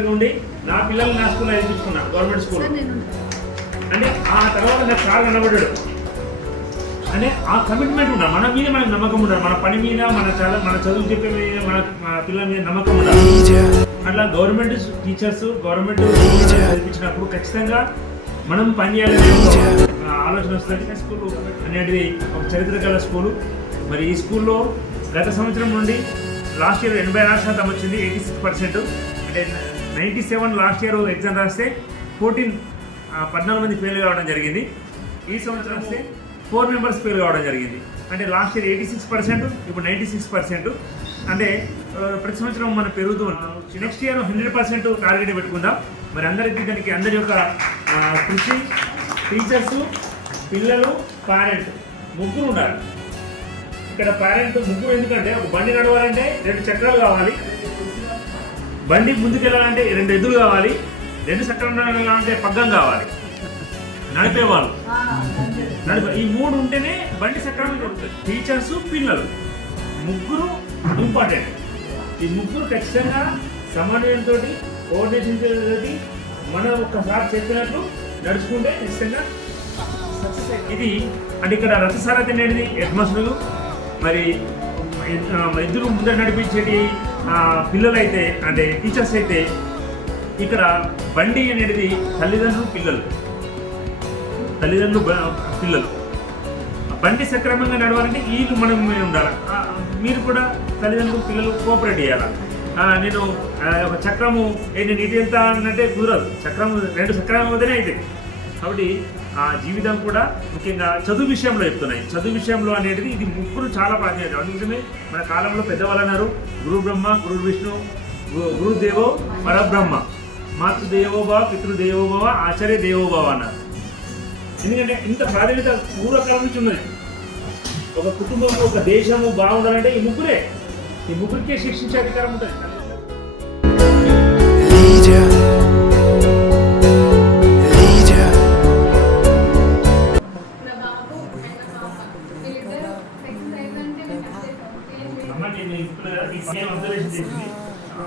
మాస్టర్గా ఉండి నా పిల్లల్ని నా స్కూల్లో చదివించుకున్నా, గవర్నమెంట్ స్కూల్. అంటే ఆ తర్వాత నాకు సార్ కనబడ్డాడు. అంటే ఆ కమిట్మెంట్ ఉండాలి, మన మీద మనకు నమ్మకం ఉండాలి, మన పని మీద మన చదువు చెప్పే మీద మన పిల్లల మీద నమ్మకం ఉండాలి. అట్లా గవర్నమెంట్ టీచర్స్ గవర్నమెంట్ చదివించినప్పుడు ఖచ్చితంగా మనం పనిచేయాలనే ఆలోచన వస్తుంది. స్కూల్ అనేది ఒక చరిత్ర గల స్కూలు. మరి ఈ స్కూల్లో గత సంవత్సరం నుండి లాస్ట్ ఇయర్ 86% వచ్చింది, 86%. అంటే 97 లాస్ట్ ఇయర్ ఎగ్జామ్ రాస్తే 14 మంది ఫెయిల్ కావడం జరిగింది. ఈ సంవత్సరం వస్తే 4 మెంబర్స్ ఫెయిల్ కావడం జరిగింది. అంటే లాస్ట్ ఇయర్ 86%, ఇప్పుడు 96%. అంటే ప్రతి సంవత్సరం మనం పెరుగుతూ ఉంటాం. నెక్స్ట్ ఇయర్ 100% టార్గెట్ పెట్టుకుందాం. మరి దానికి అందరి యొక్క కృషి, టీచర్స్, పిల్లలు, పేరెంట్ ముగ్గురు ఉండాలి. ఇక్కడ పేరెంట్ ముగ్గురు ఎందుకంటే ఒక బండి నడవాలంటే 2 చక్రాలు కావాలి, బండి ముందుకెళ్ళాలంటే 2 ఎద్దులు కావాలి, 2 చక్రాలు నడవాలంటే పగ్గం కావాలి, నడిపేవాళ్ళు ఈ 3 ఉంటేనే బండి సక్రమంగా జరుగుతుంది. టీచర్స్, పిల్లలు ముగ్గురు ఇంపార్టెంట్. ఈ ముగ్గురు ఖచ్చితంగా సమన్వయంతో, కోఆర్డినేషన్ తోటి మనం ఒక్కసారి చెప్పినట్లు నడుచుకుంటే ఖచ్చితంగా సక్సెస్. ఇది అంటే ఇక్కడ రథసారథి అనేది హెడ్ మాస్టర్లు, మరి ఇద్దరు ముందర నడిపించేటి పిల్లలైతే అంటే టీచర్స్ అయితే, ఇక్కడ బండి అనేది తల్లిదండ్రులు, పిల్లలు. బండి సక్రమంగా నడవాలంటే వీళ్ళు మనం ఉండాలి. మీరు కూడా తల్లిదండ్రులు, పిల్లలు కోఆపరేట్ చేయాలి. నేను ఒక చక్రము నేను ఇటు వెళ్తా అన్నట్టే కుదరదు, 2 చక్రాలు అవుతూనే అవుతుంది. కాబట్టి ఆ జీవితం కూడా ముఖ్యంగా చదువు విషయంలో చెప్తున్నాయి. చదువు విషయంలో అనేది ఇది ముగ్గురు చాలా ప్రాధాన్యత. అందుకనే మన కాలంలో పెద్దవాళ్ళు అన్నారు, గురు బ్రహ్మ, గురు విష్ణు, గురుదేవో పరబ్రహ్మ, మాతృదేవోభవ, పితృదేవోభవ, ఆచార్య దేవోభవ అన్నారు. ఎందుకంటే ఇంత ప్రాధాన్యత పూర్వకాలం నుంచి ఉన్నది. ఒక కుటుంబము, ఒక దేశము బాగుండాలంటే ఈ ముగ్గురికే శిక్షించే అధికారం ఉంటుంది.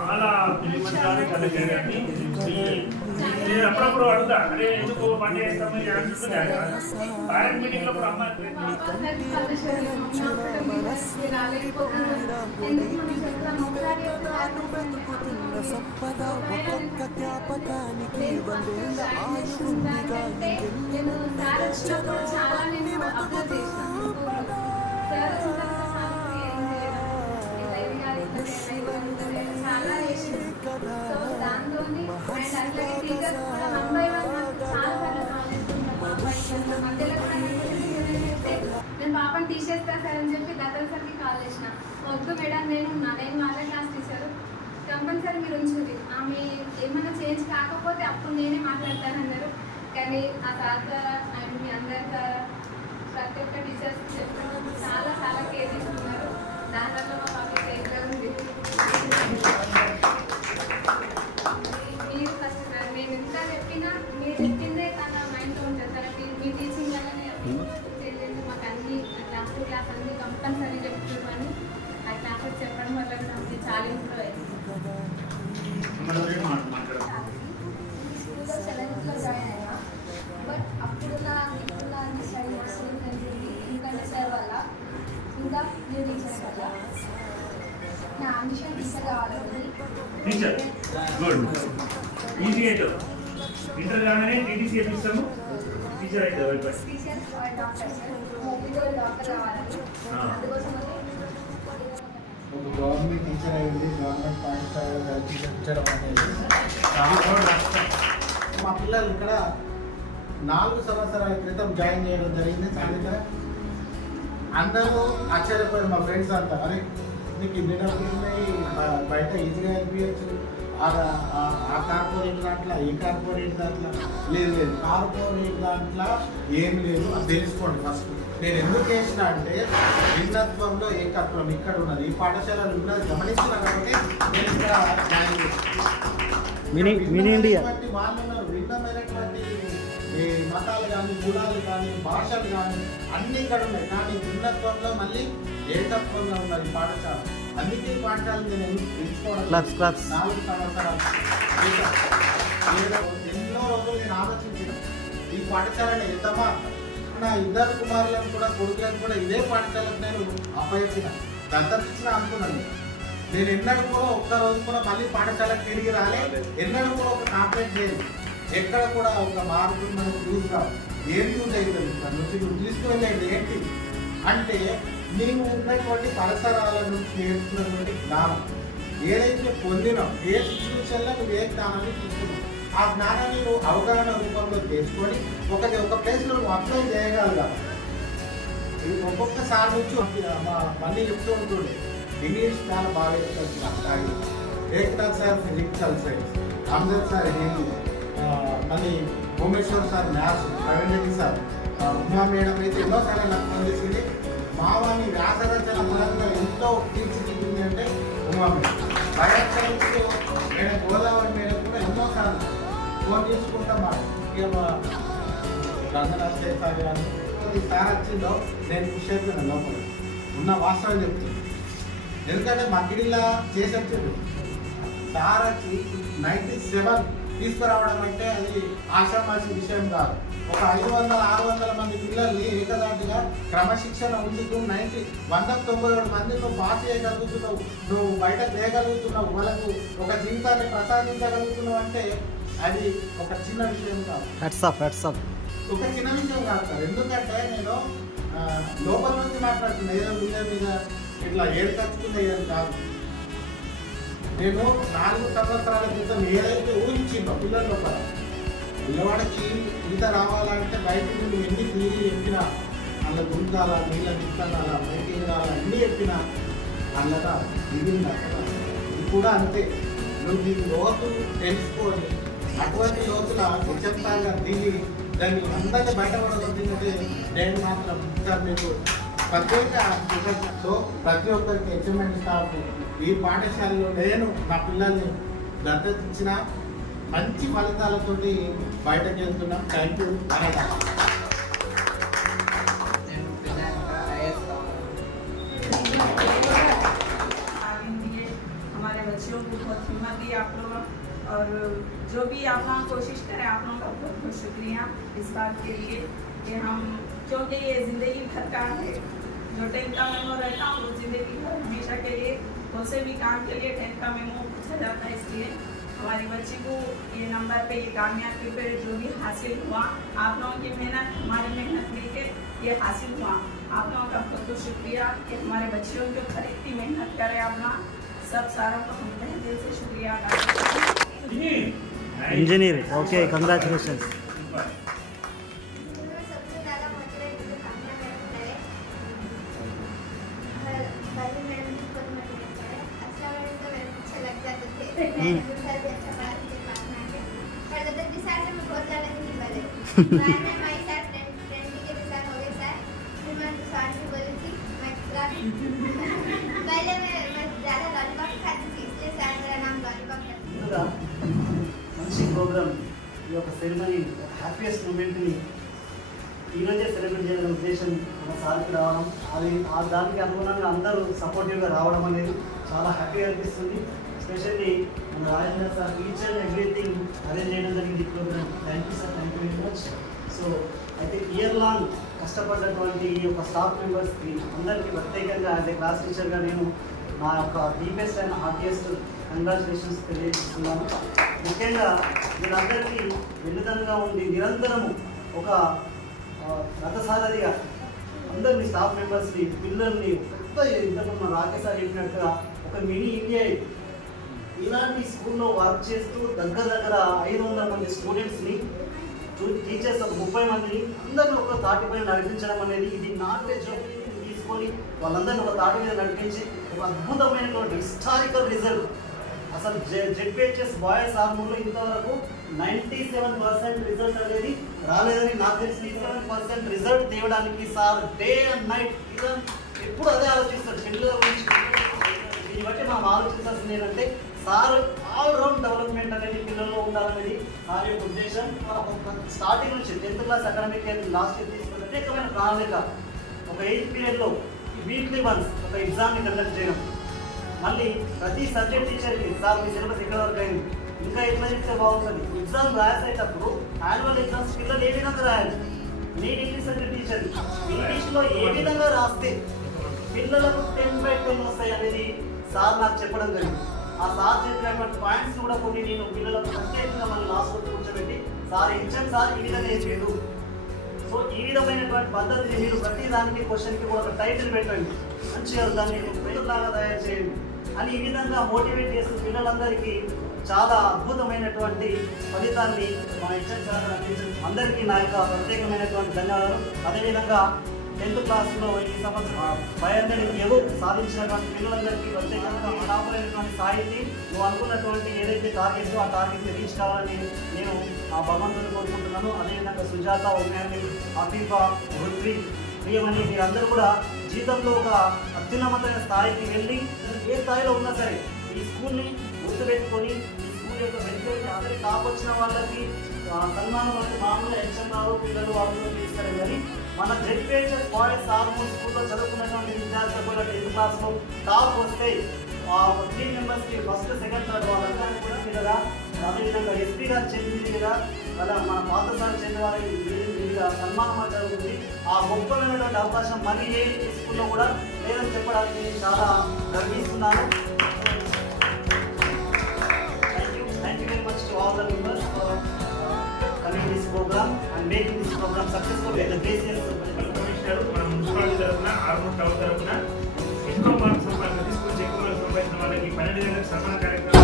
చాలా నేను అప్పుడప్పుడు అడుగుతా, అదే ఎందుకు పని చేస్తాము పేరెంట్ మీటింగ్ లో కూడా నేను పాపని తీసేస్తా సార్ అని చెప్పి దత్తల్ సార్కి కాల్ చేసిన. వద్దు మేడం, నేను వాళ్ళ క్లాస్ టీచరు, కంపల్సరీ మీరు ఉంచుది, ఆమె ఏమైనా చేంజ్ కాకపోతే అప్పుడు నేనే మాట్లాడతానన్నారు. కానీ ఆ సార్ ద్వారా అండ్ మీ అందరి ద్వారా ప్రతి ఒక్క టీచర్స్ చెప్పడం చాలా కేర్ తీసుకున్నారు. దానివల్ల మా పాప కేర్గా ఉంది. మీరు ఫస్ట్ సార్, నేను ఎంత చెప్పినా మీరు చెప్పిందే తన మైండ్లో ఉంటుంది సార్. మీ టీచింగ్ వల్లనే తెలియదు మాకు అన్ని క్లాస్ అన్ని కంపల్సరీ చెప్తున్నాను. ఆ క్లాసెస్ చెప్పడం వల్ల నాకు చాలా ఇంప్రూవ్ అయింది. స్కూల్లో 7th జాయిన్ అయినా, బట్ అప్పుడున్న స్టడీ ఎందుకంటే సార్ వల్ల ఇంకా నేను టీచర్ వల్ల నా అంబిషన్ టీచర్ కావాలని. టీచర్ గుడ్, ఈజీ అవుతుంది. ఇంటర్ కాగానే టీటీసీ చేపిస్తాము, టీచర్ అవుతుంది. టీచర్ డాక్టర్ సార్, డాక్టర్ కావాలని. అందుకోసం ఒక గవర్నమెంట్ టీచర్ అయింది, గవర్నమెంట్ పాఠశాల టీచర్ అనేది. మా పిల్లలు ఇక్కడ 4 సంవత్సరాల క్రితం జాయిన్ చేయడం జరిగింది. దాని అందరూ ఆశ్చర్యపోయారు మా ఫ్రెండ్స్ అంతా, అరే నీకు ఇన్ని డబ్బులు ఉన్నాయి, బయట ఈజీగా అనిపించచ్చు, ఆ కార్పొరేట్ దాంట్లో ఈ కార్పొరేట్ దాంట్లో లేదు, కార్పొరేట్ దాంట్లో ఏం లేదు అది తెలుసుకోండి ఫస్ట్. నేను ఎందుకు చేసిన అంటే భిన్నత్వంలో ఏకత్వం ఇక్కడ ఉన్నది, ఈ పాఠశాలలో ఉన్నది గమనిస్తున్నా కాబట్టి నేను ఇక్కడ జాయిన్ చేసినటువంటి వాళ్ళు ఉన్నారు. భిన్నమైనటువంటి మతాలు కానీ, కులాలు కానీ, భాషలు కానీ అన్నీ ఇక్కడ ఉన్నాయి. కానీ భిన్నత్వంలో మళ్ళీ ఏకత్వంగా ఉన్నది పాఠశాల. అందుకే ఈ పాఠశాలను నేను ఎంచుకోవడం క్లాప్స్, క్లాప్స్. 4 సంవత్సరాలు ఎన్నో రోజులు నేను ఆలోచించిన ఈ పాఠశాలను ఇద్దామా నా ఇద్దరు కుమారులను కూడా కొడుకులను కూడా ఇదే పాఠశాలకు నేను అప్పగించిన దత్తపించిన అనుకున్నాను. నేను ఎన్నడూ కూడా ఒక్కరోజు కూడా మళ్ళీ పాఠశాలకు తిరిగి రాలే, ఎన్నడూ కూడా ఒక కంప్లైంట్ లేదు, ఎక్కడ కూడా ఒక మార్పు మనకు యూజ్ రావు. ఏం యూజ్ అవుతుంది నువ్వు తీసుకువెళ్ళేది ఏంటి అంటే నీవు ఉన్నటువంటి పరిసరాల నుంచి నేర్చుకున్నటువంటి జ్ఞానం ఏదైతే పొందినావు, ఏ సిచ్యువేషన్లో నువ్వు ఏ జ్ఞానాన్ని తీసుకున్నావు, ఆ జ్ఞానాన్ని నువ్వు అవగాహన రూపంలో తెచ్చుకొని ఒక ప్లేస్లో నువ్వు అప్లై చేయగలగాలి. ఇది ఒక్కొక్కసారి నుంచి మళ్ళీ చెప్తూ ఉంటుండే ఇంగ్లీష్ చాలా బాగా చెప్తాను. Ekanath sir physical science, Amjad sir Hindi, మళ్ళీ Bhuvaneshwar sir maths, Praveen Reddy sir, Uma madam అయితే ఎన్నోసార్లు నాకు పనిచేసింది. మావాని వ్యాసరచన పరంగా ఎంతో తీర్చిదిద్దింది అంటే Uma madam. Bioscience madam Godavari madam కూడా ఎన్నోసార్లు ఫోన్ చేసుకుంటా రంగనాథ్ సార్ కానీ సార్ వచ్చిందో నేను ఖుషి అయిపోయాను లోపల ఉన్న వాస్తవం చెప్తుంది. ఎందుకంటే మగ్గిడిలా చేసి వచ్చిండు సార్ వచ్చి 97 తీసుకురావడం అంటే అది ఆషామాషి విషయం కాదు. ఒక 500-600 మంది పిల్లల్ని ఏకదాటిగా క్రమశిక్షణ ఉంచుతూ 197 మంది నువ్వు పాస్ చేయగలుగుతున్నావు, నువ్వు బయటకు వేయగలుగుతున్నావు, వాళ్ళకు ఒక జీవితాన్ని ప్రసాదించగలుగుతున్నావు అంటే అది ఒక చిన్న విషయం కాదు. ఒక చిన్న విషయం కాదు సార్. ఎందుకంటే నేను లోపల నుంచి మాట్లాడుతున్నా, ఏదో మీద ఇట్లా ఏడు ఖర్చుకునేది కాదు. నేను 4 సంవత్సరాల క్రితం ఏదైతే ఊహించిందో పిల్లల లోపల పిల్లవాడికి ఈత రావాలంటే బయటికి నువ్వు ఎన్ని నీళ్ళు చెప్పినా అలా గుంజాలా, నీళ్ళ తిప్పాలా, బయటికి రాలా, ఎన్ని చెప్పినా అల్లగా దిగింది. అక్కడ ఇది కూడా అంతే. నువ్వు దీని లోతు తెలుసుకొని అటువంటి లోతున నిశ్శబ్దంగా దిగి దాన్ని అందంగా బయటపడగలిగినట్టే నేను మాత్రం ఇంకా మీకు ప్రత్యేక సో ప్రతి ఒక్కరికి హెచ్ఎంఎన్ స్టాఫ్ ఈ పాఠశాలలో నేను నా పిల్లల్ని దత్తతిచ్చిన మంచి ఫలితాలతోటి బయటకు వెళ్తున్నాం. Thank you. हमारे बच्चों को बहुत हिम्मत दी आप लोग और जो भी आप लोग कोशिश करें आप लोगों का बहुत बहुत शुक्रिया इस बात के लिए कि हम क्योंकि ये ज़िंदगी भर का है जो 10 का मेमो रहता है वो ज़िंदगी भर हमेशा के लिए कौन से भी काम के लिए 10 का मेमो पूछा जाता है। इसलिए हमारी बच्ची को ये नंबर पे ये कामयाबी पे जो भी हासिल हुआ आप लोगों की मेहनत हमारी मेहनत मिलकर ये हासिल हुआ। आप लोगों का बहुत बहुत शुक्रिया कि हमारे बच्चियों के ऊपर इतनी मेहनत करें। आप लोग सब सारों को हम तहे दिल से शुक्रिया अदा करते हैं। Engineering okay, congratulations. सबसे ज़्यादा मोटिवेट तो कामना मैडम करे, बाली मैडम भी बहुत मोटिवेट करे. अच्छा मैडम तो मेरे पीछे लग जाते थे, मैं सर भी अच्छा बात के पास में आके पर जब तक भी सर से मैं बहुत ज़्यादा नहीं बोले बाद में हमारी सर फ्रेंडली के भी सर हो गए सर. फिर मैं सर से बोली थी मैं पहले मैं ज़्यादा लॉलीपॉप खाती थी इसलिए सर मेरा नाम लॉलीपॉप ముందుగా మంచి ప్రోగ్రామ్ ఈ యొక్క సెరమనీ హ్యాపీయెస్ట్ మూమెంట్ని ఈరోజే సెలబ్రేట్ చేయాలనే ఉద్దేశం మన సార్కి రావడం, అది దానికి అనుగుణంగా అందరూ సపోర్టివ్గా రావడం అనేది చాలా హ్యాపీగా అనిపిస్తుంది. ఎస్పెషల్లీ మన Rajendra sir each and everything arrange చేయడం జరిగింది ఈ program. Thank you sir, thank you very much. So అయితే ఇయర్ లాంగ్ కష్టపడ్డటువంటి ఈ యొక్క స్టాఫ్ మెంబర్స్కి అందరికీ ప్రత్యేకంగా యాజ్ ఏ క్లాస్ టీచర్గా నేను నా యొక్క డీపెస్ట్ అండ్ హార్టియెస్ట్ కంగ్రాచులేషన్స్ తెలియజేస్తున్నాను. ముఖ్యంగా వీళ్ళందరికీ వెన్నుదన్నుగా ఉండి నిరంతరము ఒక రథసారథిగా అందరినీ స్టాఫ్ మెంబర్స్ని పిల్లల్ని పెద్ద ఇంతకు మన రాకేష్ సార్ చెప్పినట్టుగా ఒక మినీ ఇండియా ఇలాంటి స్కూల్లో వర్క్ చేస్తూ దగ్గర 500 మంది స్టూడెంట్స్ని టీచర్స్ ఒక 30 మందిని అందరినీ ఒక తాటి పైన నడిపించడం అనేది ఇది నాలెడ్జ్ తీసుకొని వాళ్ళందరినీ ఒక తాటి మీద నడిపించి ఒక అద్భుతమైనటువంటి హిస్టారికల్ రిజల్ట్. అసలు జెడ్పిహెచ్ఎస్ బాయ్స్ ఆర్మూర్లో ఇంతవరకు 97% రిజల్ట్ అనేది రాలేదని నాకు తెలిసి 97% రిజల్ట్ తేవడానికి సార్ డే అండ్ నైట్ ఎప్పుడు అదే ఆలోచిస్తారు పిల్లల గురించి. దీన్ని బట్టి మనం ఆలోచించాల్సింది ఏంటంటే సార్ ఆల్ రౌండ్ డెవలప్మెంట్ అనేది పిల్లల్లో ఉండాలనేది సార్ యొక్క ఉద్దేశం. స్టార్టింగ్ నుంచి 10th class academic year last year తీసుకున్న ప్రత్యేకమైన ప్రణాళిక ఒక 8th పీరియడ్లో వీక్లీ వన్స్ ఒక ఎగ్జామ్ని కండక్ట్ చేయడం, మళ్ళీ ప్రతి సబ్జెక్ట్ టీచర్కి సార్ మీ సిలబస్ ఎక్కడ వరకు అయింది, ఇంకా ఎట్లా చెప్తే బాగుంటుంది. ఎగ్జామ్ రాసేటప్పుడు యాన్యువల్ ఎగ్జామ్స్ పిల్లలు ఏ విధంగా రాయాలి, నేను ఇంగ్లీష్ సబ్జెక్ట్ టీచర్ ఇంగ్లీష్లో ఏ విధంగా రాస్తే పిల్లలకు 10/10 వస్తాయి అనేది సార్ నాకు చెప్పడం జరిగింది. ఆ సార్ చెప్పినటువంటి పాయింట్స్ కూడా కొన్ని నేను పిల్లలకు ప్రత్యేకంగా మన లాస్ట్ వరకు కూర్చోబెట్టి సార్ ఇచ్చాను సార్ ఈ విధంగా వేసేడు. సో ఈ విధమైనటువంటి పద్ధతిని మీరు ప్రతి దానికి క్వశ్చన్కి కూడా ఒక టైటిల్ పెట్టండి, మంచిగా దాన్ని లాగా తయారు చేయండి అని ఈ విధంగా మోటివేట్ చేసిన పిల్లలందరికీ చాలా అద్భుతమైనటువంటి ఫలితాన్ని మా హెచ్ఎం సార్ అందించారు. అందరికీ నా యొక్క ప్రత్యేకమైనటువంటి ధన్యవాదాలు. అదేవిధంగా 10th క్లాస్లో ఈ సంవత్సరం 500 ఎబో సాధించినటువంటి పిల్లలందరికీ ప్రత్యేకంగా మనాపరైనటువంటి సాహితీ నువ్వు అనుకున్నటువంటి ఏదైతే టార్గెట్స్ ఆ టార్గెట్ని రీచ్ కావాలని నేను ఆ భగవంతుని కోరుకుంటున్నాను. అదేవిధంగా సుజాత, ఉమ్యామి, అఫీఫా, రుద్రి, ప్రియమణి మీరందరూ కూడా జీవితంలో ఒక అత్యున్నతమైన స్థాయికి వెళ్ళి ఏ స్థాయిలో ఉన్నా సరే ఈ స్కూల్ని గుర్తుపెట్టుకొని ఈ స్కూల్ యొక్క వెంటనే అందరికీ టాప్ వచ్చిన వాళ్ళకి సన్మానం వరకు మామూలు హెచ్ఎం రావు పిల్లలు వాళ్ళు చేస్తారు. కానీ మన జెడ్పీహెచ్ఎస్ బాయ్స్ హార్మోన్ స్కూల్లో చదువుకున్నటువంటి విద్యార్థులు కూడా 10th క్లాస్లో టాప్ వస్తే 3 మెంబర్స్కి ఫస్ట్, సెకండ్, థర్డ్ వాళ్ళందరికీ కూడా మీరుగా అదేవిధంగా ఎస్పీ గారు చెందింది కదా అలా మన పాత సార్ చెందిన వారికి మీరుగా సన్మానం జరుగుతుంది. ఆ గొప్పమైనటువంటి అవకాశం మళ్ళీ ఏ స్కూల్లో కూడా లేదని చెప్పడానికి నేను చాలా గర్విస్తున్నాను. Thank you very much to all the members for coming this program and making this program successful at the basis of commissioner మన మున్సిపాలిటీ తరఫున ఆర్మూర్ టౌన్ తరఫున ఎక్కువ మార్క్స్ సంపాదించిన తీసుకొచ్చి ఎక్కువ మార్క్స్ సంపాదించిన వాళ్ళకి 12 గంటలకు సన్మాన కార్యక్రమం.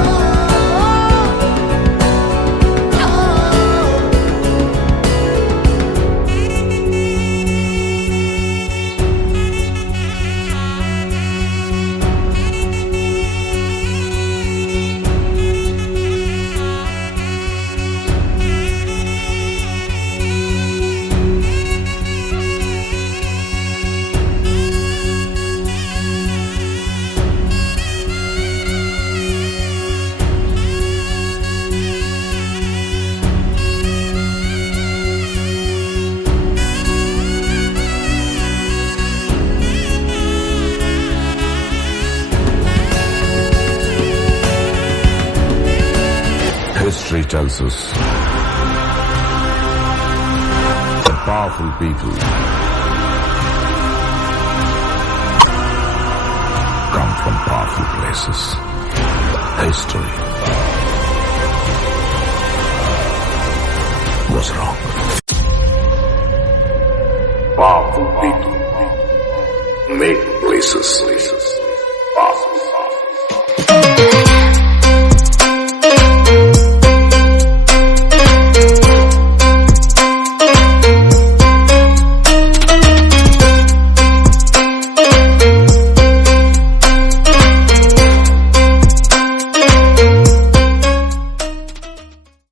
History tells us the powerful people come from powerful places. History was wrong. Powerful people make places.